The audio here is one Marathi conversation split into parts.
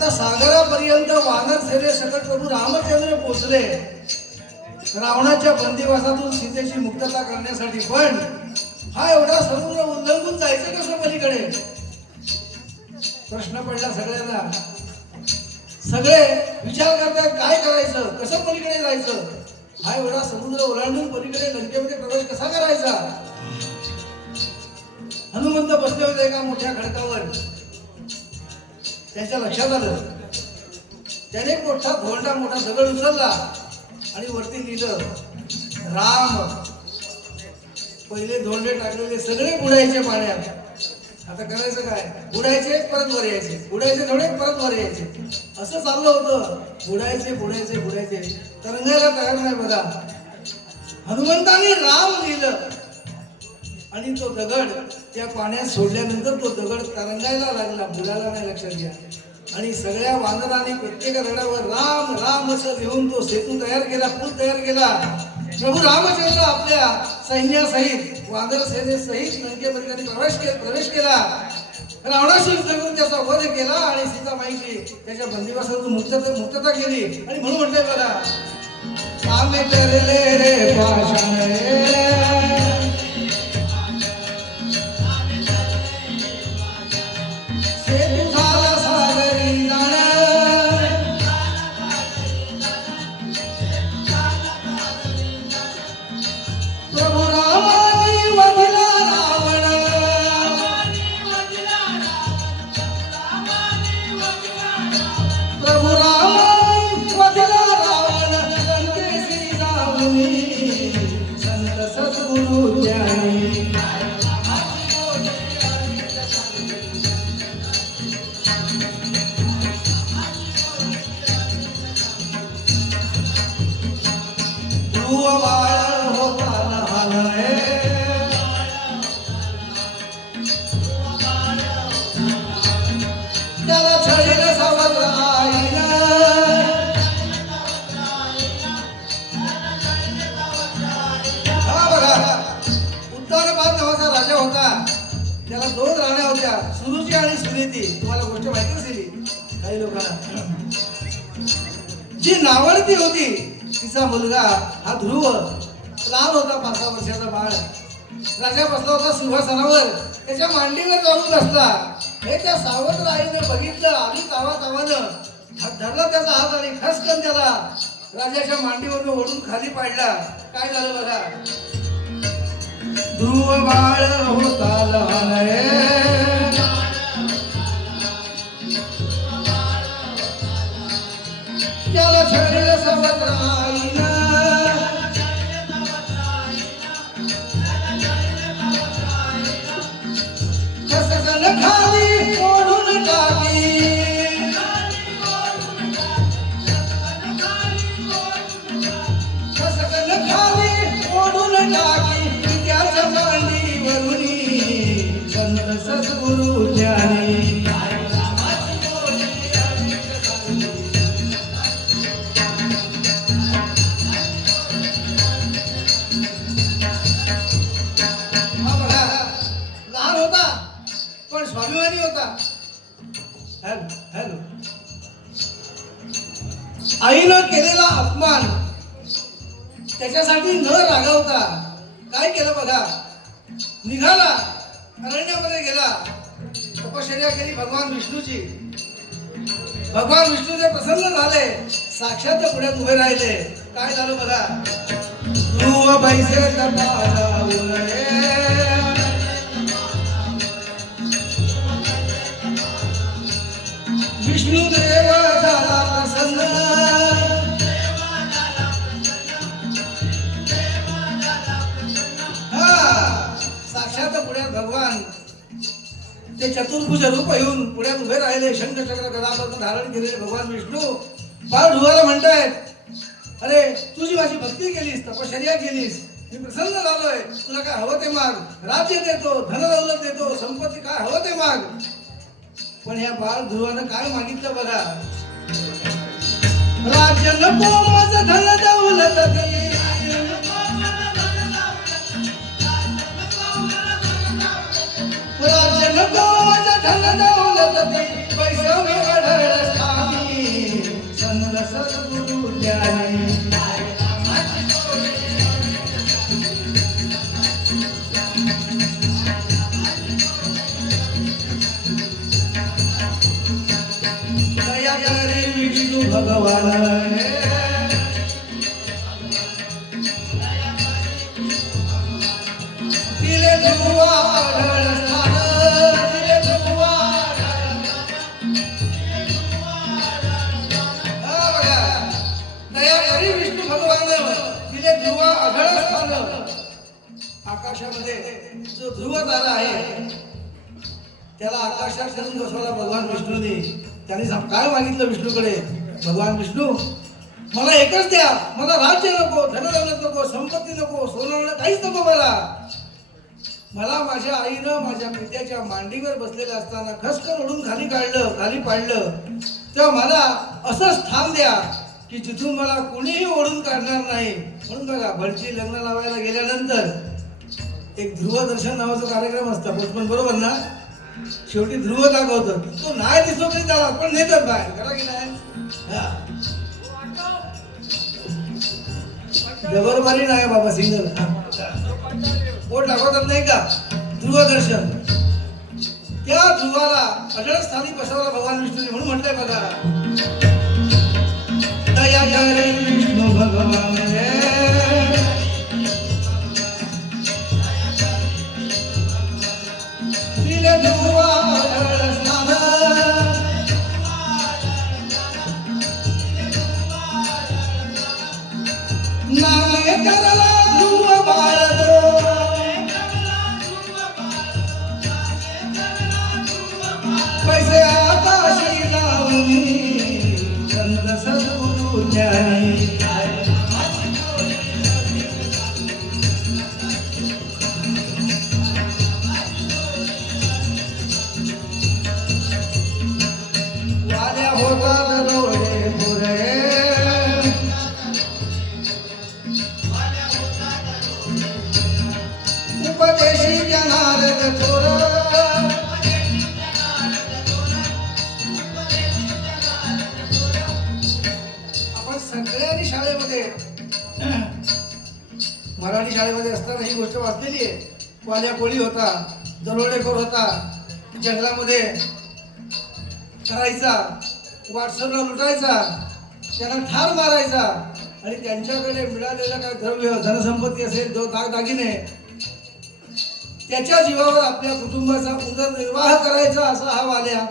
आता सागरापर्यंत वानर सेने सकट प्रभू रामचंद्र पोचले रावणाच्या बंदिवासातून सीतेची मुक्तता करण्यासाठी. पण हा एवढा समुद्र उल्लंघून जायचं कसं पलीकडे, प्रश्न पडला सगळ्यांना. सगळे विचार करतात काय करायचं, कसं पलीकडे जायचं. हा एवढा समुद्र ओलांडून पलीकडे लंकेमध्ये प्रवेश कसा करायचा. हनुमंत बसले होते एका मोठ्या खडकावर. त्यांच्या लक्षात आलं. त्याने एक मोठा दगड उचलला आणि वरती लिहिलं राम. पहिले धोंडे टाकलेले सगळे बुडायचे पाण्यात. आता करायचं काय, बुडायचे परत वर यायचे, बुडायचे थोडे परत वर यायचे, असं चाललं होतं. बुडायचे बुडायचे बुडायचे, तरंगायला तयार नाही बघा. हनुमंताने राम लिहिलं आणि तो दगड त्या पाण्यात सोडल्यानंतर तो दगड तरंगायला लागला, बुडायला नाही. लक्षात घ्या. आणि सगळ्या वानरांनी प्रत्येक रडावर राम राम असं लिहून तो सेतू तयार केला, पूल तयार केला. प्रभू रामचंद्र आपल्या सैन्यासहित वानर सेनेसहित लंकेमध्ये प्रवेश केला. रावणाशी युद्ध करून त्याचा वध केला आणि सीतामाईची त्याच्या बंदिवासातून मुक्तता केली. आणि म्हणून म्हटलंय बघा, कामे करले रे पाषाण सेतू झाला सागरी जाण. प्रभू रामानी वधिला रावण. प्रभू रामानी वधिला रावण. लंकेसी जाऊनी संत सद्गुरु ज्ञानी. ध्रुव बाळ होता लहान त्याला छळील सावत्र आईनं. हा बघा, उत्तानपाद नावाचा राजा होता. त्याला 2 राण्या होत्या, सुरुची आणि सुनीती. तुम्हाला गोष्ट माहिती असेल काही लोकांना. जी नावडती होती तिचा मुलगा हा ध्रुव लहान होता, 5 वर्षाचा बाळ. राजा बसला होता सिंहासनावर, त्याच्या मांडीवर जाऊन बसला. हे त्या सावत्र आईने बघितलं. आम्ही तावातावानं धरला त्याचा हात आणि खसकन त्याला राजाच्या मांडीवरून ओढून खाली पाडला. काय झालं बघा, ध्रुव बाळ होता लहान त्याला छळील सावत्र आईनं. खसकन खाली ओढून टाकली. खसकन खाली ओढून टाकली त्याच्या मांडीवरून संत सद्गुरु ज्ञानी. पण स्वाभिमानी होता. हॅलो, आईनं केलेला अपमान त्याच्यासाठी न रागवता काय केलं बघा, निघाला अरण्यामध्ये गेला. तपश्चर्या केली भगवान विष्णूची. भगवान विष्णू जे प्रसन्न झाले, साक्षात पुढ्यात उभे राहिले. काय झालं बघा, ध्रुव बैसे विष्णू देव झाला प्रसन्न. साक्षात पुढ्यात भगवान ते चतुर्भुज रूप येऊन पुढ्यात उभे राहिले. शंख चक्र गदापद्म धारण केलेले भगवान विष्णू बाळ ध्रुवाला म्हणतायत, अरे तुझी माझी भक्ती केलीस, तपश्चर्या केलीस, मी प्रसन्न झालोय. तुला काय हवं ते माग, राज्य देतो, धन दौलत देतो, संपत्ती काय हवं ते माग. पण या बाळ ध्रुवानं काय मागितलं बघा, राज्य नको माझं धन दौलत दे. राज्य नको माझं धन दौलत दे. पैसा मी आढळला सद्गुरु ज्ञानी दया करे विष्णू भगवान दिले ध्रुवा स्थान दिले ध्रुवा दया करी विष्णू भगवान दिले ध्रुवा आढळ स्थान आकाशामध्ये जो ध्रुव तारा आहे त्याला आकाशात ठेवून बसवला भगवान विष्णूने त्यांनी काय मागितलं विष्णूकडे भगवान विष्णू मला एकच द्या मला राज्य नको धनदौलत नको संपत्ती नको सोनं काहीच नको मला माझ्या आईनं माझ्या पित्याच्या मांडीवर बसलेलं असताना खसखर ओढून खाली पाडलं तेव्हा मला असं स्थान द्या की जिथून मला कुणीही ओढून काढणार नाही म्हणून बघा भटजी लग्न लावायला गेल्यानंतर एक ध्रुव दर्शन नावाचा कार्यक्रम असतो पोचमन बरोबर ना शेवटी ध्रुव दाखवतो तो नाही दिसतो तरी त्याला पण नेतात बाहेर करा की नाही जबरबारी नाही बाबा सिंगल पोट दाखवतात नाही का ध्रुवदर्शन त्या ध्रुवाला अढळ स्थानी बसवला भगवान विष्णूने म्हणून म्हटलंय बघा दया करे विष्णू भगवान दिले ध्रुवा अढळ स्थान नामे करला ध्रुव बाळगो पैसे आकाशी लावून संत सद्गुरु ज्ञानी वाल्या होता दरोडे पुरे उपदेशी नारद थोर आपण सगळ्यांनी शाळेमध्ये मराठी शाळेमध्ये असताना ही गोष्ट वाचलेली आहे वाल्या कोळी होता दरोडेखोर होता जंगलामध्ये करायचा वाटसरला लुटायचा त्यांना ठार मारायचा आणि त्यांच्याकडे मिळालेलं काय द्रव्य धनसंपत्ती असेल जो दागदागिने त्याच्या जीवावर आपल्या कुटुंबाचा उदरनिर्वाह करायचा असा हा वाल्या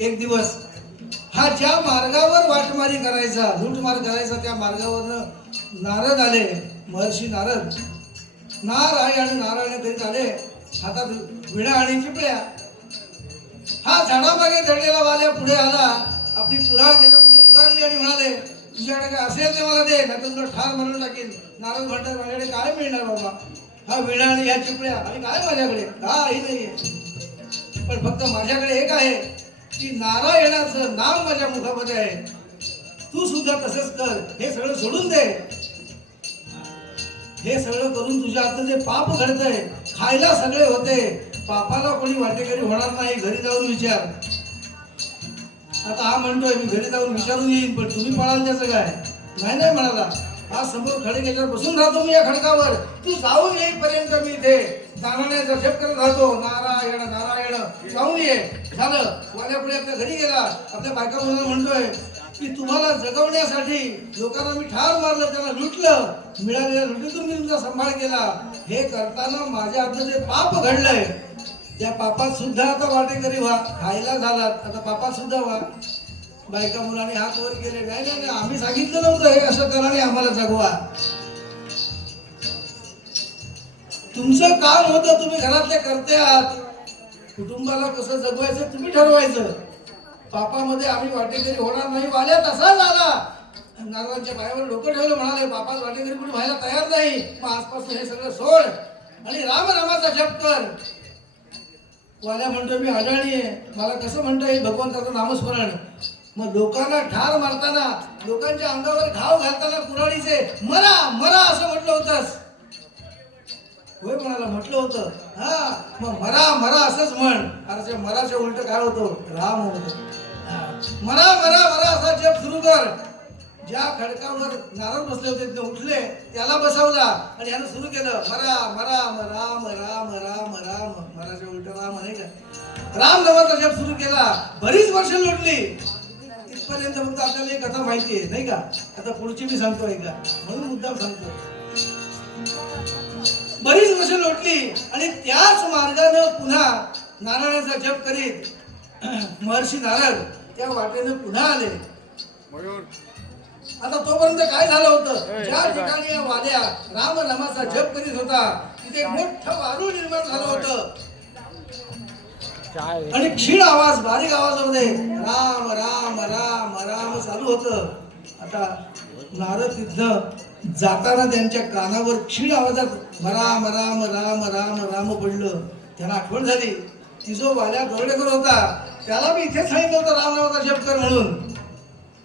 एक दिवस हा ज्या मार्गावर वाटमारी करायचा लूटमार करायचा त्या मार्गावर नारद आले महर्षी नारद आणि नारायण करीत आले हातात विणा आणि चिपळ्या हा झाडामागे दडलेला वाल्या पुढे आला आपली पुराण त्याच्यात उगारली आणि म्हणाले तुझ्याकडे काय असेल ते मला दे नाही तुला ठार मारून टाकेल नारद म्हणतात माझ्याकडे काय मिळणार बाबा हा विणा आणि ह्या चिपळ्या आणि काय माझ्याकडे काही नाहीये पण फक्त माझ्याकडे एक आहे की नारायणाचं नाम माझ्या मुखामध्ये आहे तू सुद्धा तसेच कर हे सगळं सोडून दे हे सगळं करून तुझ्या हातात जे पाप घडतंय खायला सगळे होते पापाला कोणी वाटेकरी होणार नाही घरी जाऊन विचार आता हा म्हणतोय मी घरी जाऊन विचारून येईन पण तुम्ही पळाल त्याचं काय नाही म्हणाला हा समोर खडक याच्यावर बसून राहतो मी या खडकावर तू जाऊन येईपर्यंत मी इथे जाण्याचा जप करत राहतो नारायण नारायण जाऊन ये झालं वाल्या पुढे आपल्या घरी गेला आपल्या बायका मुलांना म्हणतोय की तुम्हाला जगवण्यासाठी लोकांना मी ठार मारलं त्यांना लुटलं मिळालेल्या लुटीतून मी तुमचा सांभाळ केला हे करताना माझ्या हातात जे पाप घडलंय त्या पापात सुद्धा आता वाटेकरी व्हा खायला झालात आता पापात सुद्धा व्हा बायका मुलांनी हात वर केले नाही आम्ही सांगितलं नव्हतं हे असं करा आणि आम्हाला जगवा तुमचं काम होतं तुम्ही घरातले करते आहात कुटुंबाला कसं जगवायचं तुम्ही ठरवायचं पापामध्ये आम्ही वाटेकरी होणार नाही वाल्या तसा झाला नारदांच्या पायावर डोकं ठेवलं म्हणाले बापात वाटेकरी कुठे व्हायला तयार नाही मग आजपासून हे सगळं सोड आणि रामाचा जप कर वाल्या म्हणतो मी अडाणी आहे मला कसं म्हणता येईल भगवंताचं नामस्मरण मग लोकांना ठार मारताना लोकांच्या अंगावर घाव घालताना कुऱ्हाडीचे मरा मरा असं म्हटलं होतंस होय म्हणाला म्हटलं होतं हा मग मरा मरा असंच म्हण अरे मराच्या उलट काय होतं राम होतं मरा मरा मरा असा जप सुरू कर. ज्या खडकावर नारद बसले होते ते उठले, त्याला बसवला आणि यानं सुरू केलं मरा मरा राम राम राम राम. मराच्या उलट राम नाही का, राम नावाचा जप सुरू केला. बरीच वर्ष लोटली. इथपर्यंत फक्त आपल्याला एक कथा माहिती आहे नाही का. आता पुढची मी सांगतो ऐका, म्हणून मुद्दाम सांगतो. बरीच वर्ष लोटली आणि त्याच मार्गानं पुन्हा नारायणाचा जप करीत महर्षी नारद त्या वाटेनं पुन्हा आले. आता तोपर्यंत काय झालं होतं, ज्या ठिकाणी वाल्या राम नामाचा जप करीत होता तिथे एक मोठं वारूळ निर्माण झालं होतं आणि क्षीण आवाज, बारीक आवाजामध्ये राम राम राम राम चालू होतं. आता नारद तिथनं जाताना त्यांच्या कानावर क्षीण आवाजात राम राम राम राम राम पडलं. त्यांना आठवण झाली की जो वाल्या दरोडेखोर होता त्याला मी इथे सांगितलं होतं राम नामाचा जप कर म्हणून,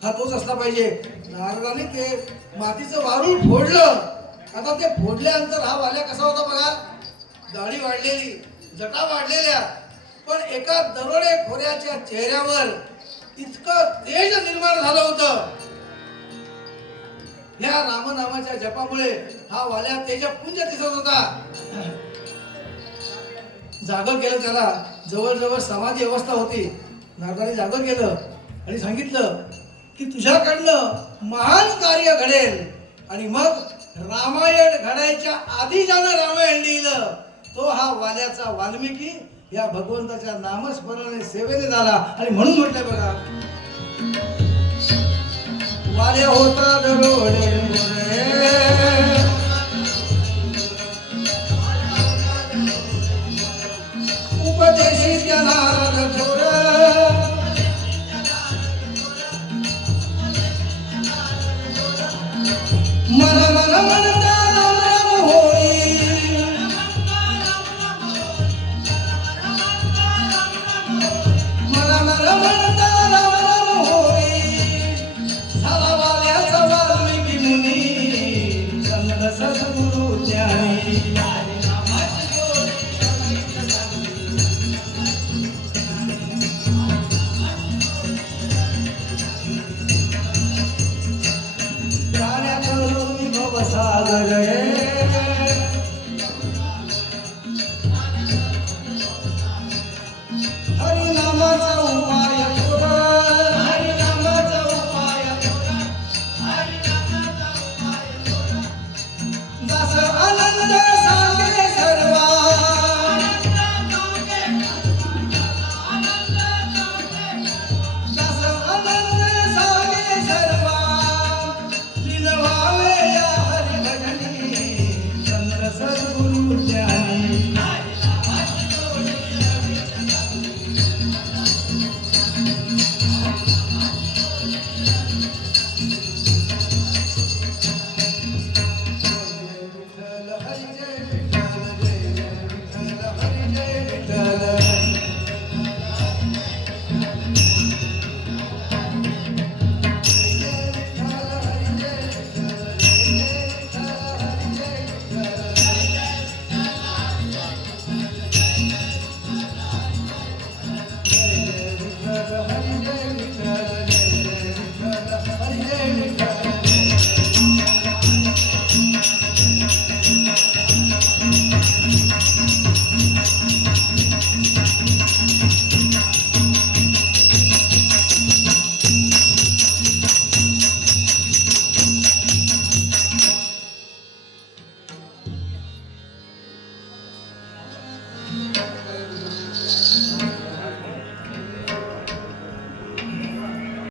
हा तोच असला पाहिजे. नारदाने ते मातीचं वारूळ फोडलं. आता ते फोडल्यानंतर हा वाल्या कसा होता बघा, दाढी वाढलेली, जटा वाढलेल्या, पण एका दरोडेखोऱ्याच्या चेहऱ्यावर इतकं तेज निर्माण झालं होतं. या रामनामाच्या जपामुळे हा वाल्या तेजपुंज दिसत होता. जागं केलं त्याला, जवळजवळ समाधी अवस्था होती. नारदाने जागं केलं आणि सांगितलं की तुझ्याकडनं महान कार्य घडेल आणि मग रामायण घडायच्या आधी ज्यानं रामायण लिहिलं तो हा वाल्याचा वाल्मिकी या भगवंताच्या नामस्मरणाने सेवेने झाला. आणि म्हणून म्हटलंय बघा, वाल्या होता दरोडे उपदेशी त्या नारद थोर मन मन म्हणता राम राम होई. मन मन म्हणता राम राम होई. झाला वाल्याचा वाल्मिकी मुनी संत सद्गुरु ज्ञानी. हरिनामाचा उपाय थोर, हरिनामाचा उपाय थोर, हरिनामाचा उपाय थोर. दास आनंद सांगे सर्वा, दास आनंद सांगे सर्वा. लीन व्हावे या हरिभजनी संत सद्गुरु ज्ञानी.